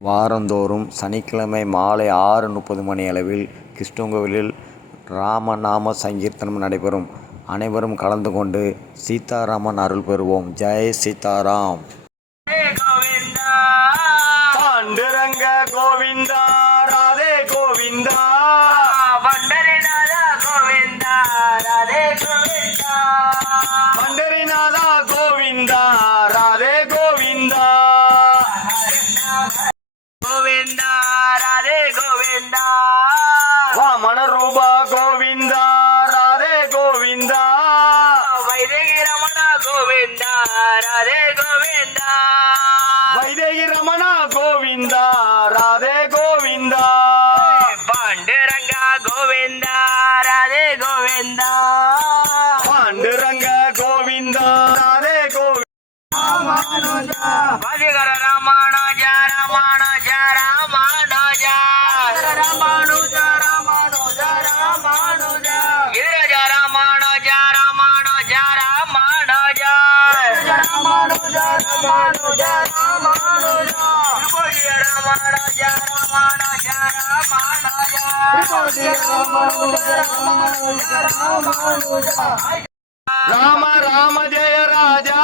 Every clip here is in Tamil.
வாரந்தோறும் சனிக்கிழமை மாலை 6:30 மணியளவில் கிருஷ்ணகோவிலில் ராமநாம சங்கீர்த்தனம் நடைபெறும். அனைவரும் கலந்து கொண்டு சீதாராமன் அருள் பெறுவோம். ஜெய் சீதாராம். பாண்டுரங்க கோவிந்தா ராதே கோவிந்தா, பண்டரிநாத கோவிந்தா ராதே கோவிந்தா, பண்டரிநாத கோவிந்தா ராதே கோவிந்தா, கோவிந்தா ராதே கோவிந்தா, வாமன ரூபா கோவிந்தா ராதே கோவிந்தா, வைதேகி ரமண கோவிந்தா ராதே கோவிந்தா, வைதேகி ரமண கோவிந்தா ராதே கோவிந்தா, பாண்டுரங்கா கோவிந்தா ராதே கோவிந்தா, பாண்டுரங்க கோவிந்தா ராதே கோவிந்தா, வாதிகர ராமானுஜ ராமானுஜ ராமானுஜ ராமானுஜ ராமானுஜ ராமானுஜ, கிரிராஜ ராமானுஜ ராமானுஜ ராமானுஜ ராமானுஜ ராமானுஜ ராமானுஜ, திருப்பதி ராமானுஜ ராமானுஜ ராமானுஜ, திருப்பதி ராமானுஜ ராமானுஜ ராமானுஜ. ராம ராம ஜெய ராஜா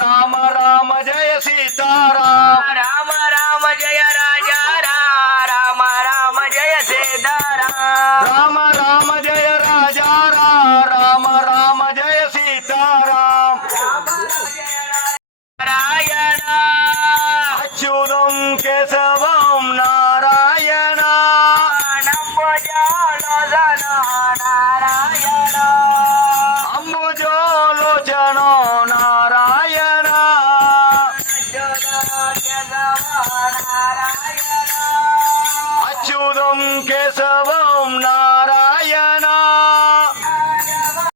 ராம ராம ஜெய சீதாராம், ராம ராம ஜெய ராஜா ராம ராம ஜெய சீதாராம், ராம ராம ஜெய ராஜா ராம ராம ஜெய சீதாராம், நாராயண அச்சுதம் கேசவம் நாராயண, நம்புஜாலோசன நாராயண, அம்புஜோலோச்சனோ நாராயண, நாராயண, அச்சுதம் கேசவம் நாராயண,